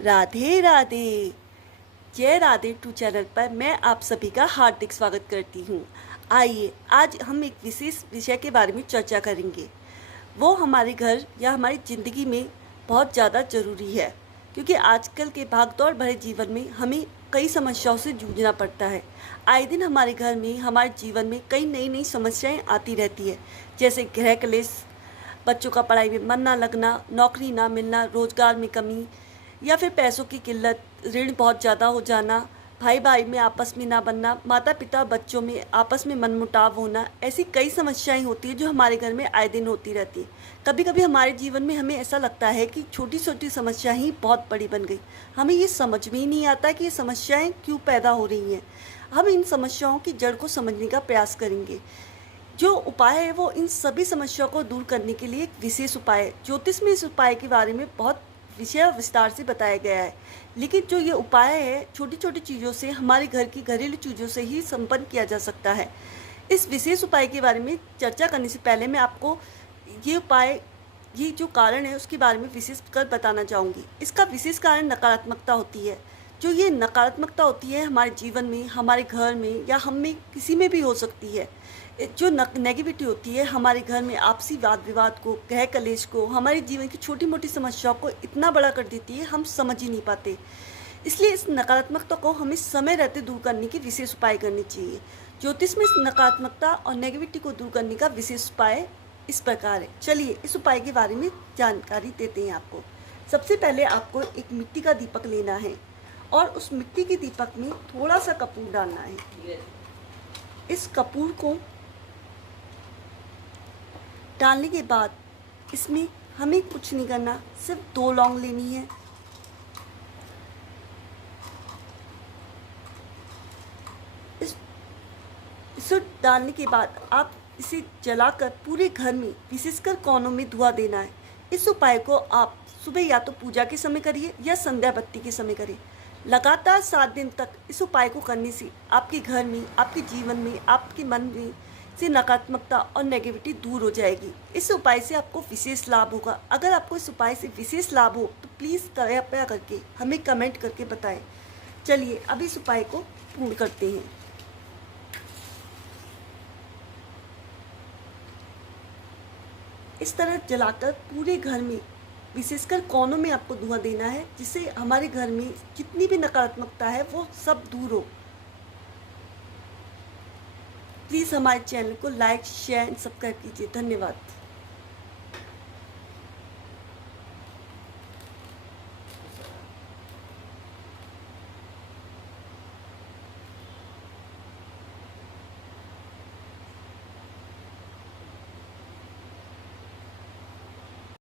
राधे राधे। जय Radhe to channel पर मैं आप सभी का हार्दिक स्वागत करती हूँ। आइए आज हम एक विशेष विषय के बारे में चर्चा करेंगे। वो हमारे घर या हमारी ज़िंदगी में बहुत ज़्यादा ज़रूरी है, क्योंकि आजकल के भागदौड़ भरे जीवन में हमें कई समस्याओं से जूझना पड़ता है। आए दिन हमारे घर में, हमारे जीवन में कई नई नई समस्याएं आती रहती है, जैसे गृह क्लेश, बच्चों का पढ़ाई में मन ना लगना, नौकरी ना मिलना, रोजगार में कमी, या फिर पैसों की किल्लत, ऋण बहुत ज़्यादा हो जाना, भाई भाई में आपस में ना बनना, माता पिता बच्चों में आपस में मनमुटाव होना। ऐसी कई समस्याएं होती हैं जो हमारे घर में आए दिन होती रहती है। कभी कभी हमारे जीवन में हमें ऐसा लगता है कि छोटी छोटी समस्या ही बहुत बड़ी बन गई। हमें ये समझ में ही नहीं आता कि ये समस्याएं क्यों पैदा हो रही हैं। हम इन समस्याओं की जड़ को समझने का प्रयास करेंगे। जो उपाय है वो इन सभी समस्याओं को दूर करने के लिए एक विशेष उपाय है। ज्योतिष में इस उपाय के बारे में बहुत विषय और विस्तार से बताया गया है, लेकिन जो ये उपाय है छोटी छोटी चीज़ों से, हमारे घर की घरेलू चीज़ों से ही संपन्न किया जा सकता है। इस विशेष उपाय के बारे में चर्चा करने से पहले मैं आपको ये उपाय, ये जो कारण है उसके बारे में विशेष कर बताना चाहूँगी। इसका विशेष कारण नकारात्मकता होती है। जो ये नकारात्मकता होती है हमारे जीवन में, हमारे घर में या हम में किसी में भी हो सकती है। जो नेगेटिविटी होती है हमारे घर में आपसी वाद विवाद को, गृह कलेश को, हमारे जीवन की छोटी मोटी समस्याओं को इतना बड़ा कर देती है हम समझ ही नहीं पाते। इसलिए इस नकारात्मकता को हमें समय रहते दूर करने की विशेष उपाय करनी चाहिए। ज्योतिष में इस नकारात्मकता और नेगेटिविटी को दूर करने का विशेष उपाय इस प्रकार है। चलिए इस उपाय के बारे में जानकारी देते हैं आपको। सबसे पहले आपको एक मिट्टी का दीपक लेना है और उस मिट्टी के दीपक में थोड़ा सा कपूर डालना है। इस कपूर को डालने के बाद इसमें हमें कुछ नहीं करना, सिर्फ 2 लौंग लेनी है। इसे डालने के बाद आप इसे जलाकर पूरे घर में, विशेषकर कोनों में धुआं देना है। इस उपाय को आप सुबह या तो पूजा के समय करिए या संध्या बत्ती के समय करिए। लगातार 7 दिन तक इस उपाय को करने से आपके घर में, आपके जीवन में, आपके मन में से नकारात्मकता और नेगेटिविटी दूर हो जाएगी। इस उपाय से आपको विशेष लाभ होगा। अगर आपको इस उपाय से विशेष लाभ हो तो प्लीज़ कृपया करके हमें कमेंट करके बताएं। चलिए अब इस उपाय को पूर्ण करते हैं। इस तरह जलाकर पूरे घर में, विशेषकर कोनों में आपको धुआं देना है, जिससे हमारे घर में जितनी भी नकारात्मकता है वो सब दूर हो। प्लीज़ हमारे चैनल को लाइक, शेयर एंड सब्सक्राइब कीजिए। धन्यवाद।